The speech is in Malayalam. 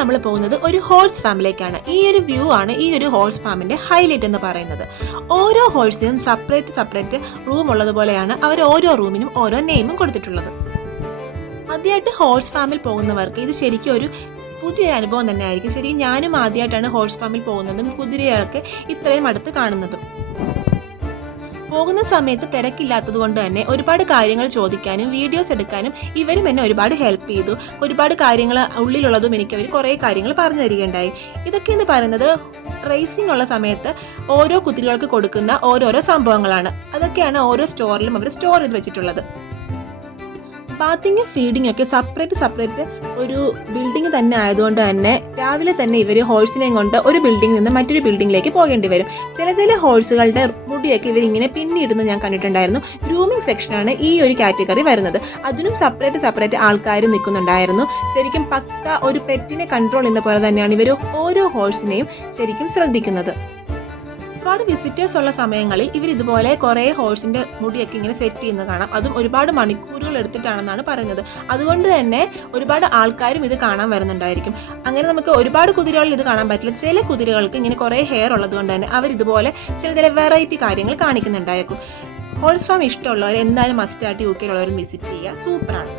നമ്മൾ പോകുന്നത് ഒരു ഹോഴ്സ് ഫാമിലേക്കാണ് ഈ ഒരു വ്യൂ ആണ് ഈ ഒരു ഹോഴ്സ് ഫാമിന്റെ ഹൈലൈറ്റ് എന്ന് പറയുന്നത്. ഓരോ ഹോഴ്സിനും സെപ്പറേറ്റ് സെപ്പറേറ്റ് റൂം ഉള്ളതുപോലെയാണ് അവർ ഓരോ റൂമിനും ഓരോ നെയിമും കൊടുത്തിട്ടുള്ളത്. ആദ്യമായിട്ട് ഹോഴ്സ് ഫാമിൽ പോകുന്നവർക്ക് ഇത് ശരിക്കും ഒരു പുതിയ അനുഭവം തന്നെ ആയിരിക്കും ശരിക്കും ഞാനും ആദ്യമായിട്ടാണ് ഹോഴ്സ് ഫാമിൽ പോകുന്നതും കുതിരയൊക്കെ ഇത്രയും അടുത്ത് കാണുന്നതും. പോകുന്ന സമയത്ത് തിരക്കില്ലാത്തത് കൊണ്ട് തന്നെ ഒരുപാട് കാര്യങ്ങൾ ചോദിക്കാനും വീഡിയോസ് എടുക്കാനും ഇവരും എന്നെ ഒരുപാട് ഹെൽപ്പ് ചെയ്തു. ഒരുപാട് കാര്യങ്ങൾ ഉള്ളിലുള്ളതും എനിക്ക് അവർ കുറേ കാര്യങ്ങൾ പറഞ്ഞു തരികയുണ്ടായി. ഇതൊക്കെ എന്ന് പറയുന്നത് റേസിംഗ് ഉള്ള സമയത്ത് ഓരോ കുതിരകൾക്ക് കൊടുക്കുന്ന ഓരോരോ സംഭവങ്ങളാണ്. അതൊക്കെയാണ് ഓരോ സ്റ്റോറിലും അവർ സ്റ്റോർ ചെയ്ത് വെച്ചിട്ടുള്ളത്. ബാത്തിങ്ങും ഫീഡിങ് ഒക്കെ സെപ്പറേറ്റ് സെപ്പറേറ്റ് ഒരു ബിൽഡിംഗ് തന്നെ ആയതുകൊണ്ട് തന്നെ രാവിലെ തന്നെ ഇവർ ഹോഴ്സിനെയും കൊണ്ട് ഒരു ബിൽഡിംഗിൽ നിന്ന് മറ്റൊരു ബിൽഡിംഗിലേക്ക് പോകേണ്ടി വരും. ചില ചില ഹോഴ്സുകളുടെ മുടിയൊക്കെ ഇവരിങ്ങനെ ഇങ്ങനെ പിന്നിടുന്ന ഞാൻ കണ്ടിട്ടുണ്ടായിരുന്നു. ഗ്രൂമിംഗ് സെക്ഷനാണ് ഈ ഒരു കാറ്റഗറി വരുന്നത്. അതിനും സെപ്പറേറ്റ് സെപ്പറേറ്റ് ആൾക്കാർ നിൽക്കുന്നുണ്ടായിരുന്നു. ശരിക്കും പക്ക ഒരു പെറ്റിനെ കൺട്രോൾ ചെയ്യുന്ന പോലെ തന്നെയാണ് ഇവർ ഓരോ ഹോഴ്സിനെയും ശരിക്കും ശ്രദ്ധിക്കുന്നത്. ഒരുപാട് വിസിറ്റേഴ്സ് ഉള്ള സമയങ്ങളിൽ ഇവർ ഇതുപോലെ കുറേ ഹോഴ്സിന്റെ മുടിയൊക്കെ ഇങ്ങനെ സെറ്റ് ചെയ്യുന്നത് കാണാം. അതും ഒരുപാട് മണിക്കൂറുകൾ എടുത്തിട്ടാണെന്നാണ് പറയുന്നത്. അതുകൊണ്ട് തന്നെ ഒരുപാട് ആൾക്കാരും ഇത് കാണാൻ വരുന്നുണ്ടായിരിക്കും. അങ്ങനെ നമുക്ക് ഒരുപാട് കുതിരകളിൽ ഇത് കാണാൻ പറ്റില്ല. ചില കുതിരകൾക്ക് ഇങ്ങനെ കുറേ ഹെയർ ഉള്ളത് കൊണ്ട് തന്നെ അവർ ഇതുപോലെ ചില ചില വെറൈറ്റി കാര്യങ്ങൾ കാണിക്കുന്നുണ്ടായിരിക്കും ഹോഴ്സ് ഫാം ഇഷ്ടമുള്ളവർ എന്തായാലും മസ്റ്റായിട്ട് യു കെയിലുള്ളവർ വിസിറ്റ് ചെയ്യുക. സൂപ്പറാണ്